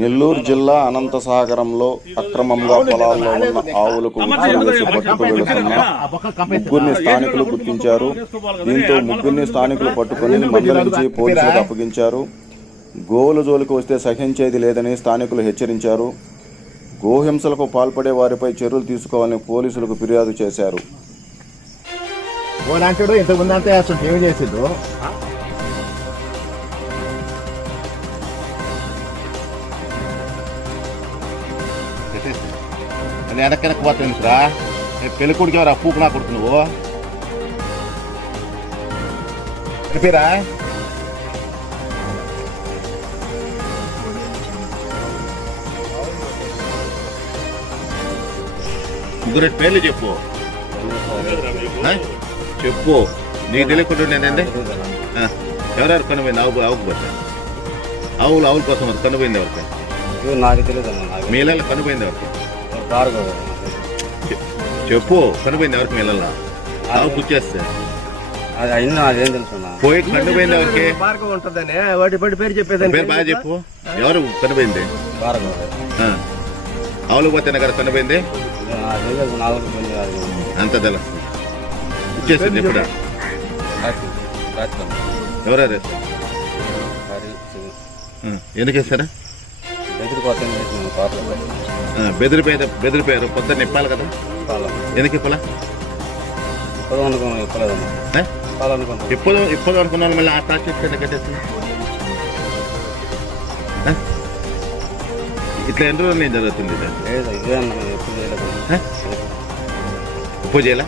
నెల్లూరు జిల్లా అనంతసాగరంలో అక్రమంగా పొలాల్లో ఉన్న ఆవులకు ఉచ్చులు వేసి పట్టుకు వెళుతున్న ముగ్గురిని స్థానికులు గుర్తించారు. దీంతో ముగ్గురిని స్థానికులు పట్టుకుని మందలించి పోలీసులకు అప్పగించారు. గోవుల జోలికి వస్తే సహించేది లేదని స్థానికులు హెచ్చరించారు. గోహింసలకు పాల్పడే వారిపై చర్యలు తీసుకోవాలని పోలీసులకు ఫిర్యాదు చేశారు. వెనక్కి పోతుందిరా పెళ్లి కొడుకు ఎవరు పూకు నా కొడుకు నువ్వు పేరా ముగ్గురు పేర్లు చెప్పు చెప్పు నీకు తెలియకుండా నేనండి ఎవరెవరు కనుపోయింది ఆవుకు పోతే ఆవుల కోసం అది కనుపోయింది ఎవరికి నాకు తెలియదు మీళ్ళ కనుపోయింది ఎవరికి చెప్పు కనుపోయింది ఎవరికి మీళ్ళ ఆవు కూర్చేస్తే అదేం తెలుసు పోయి కనుపోయింది ఎవరికి వాటి పేరు చెప్పేది పేరు బాగా చెప్పు ఎవరు కనుపోయింది ఆవులకు పోతేనే కదా కనుపోయింది అంత తెలుసు ఇచ్చేసింది ఇప్పుడు ఎవరు ఎందుకేస్తారా బెదిరిపోయారు పొద్దున్న ఇప్పాలి కదా ఎందుకు ఇప్పలా ఇప్పుడు అనుకున్నాను మళ్ళీ ఆ టార్చ్ కట్టేసి ఇట్లా ఎన్ని రోజులు నేను జరుగుతుంది ఎప్పుడు ఉప్పు చేయాలా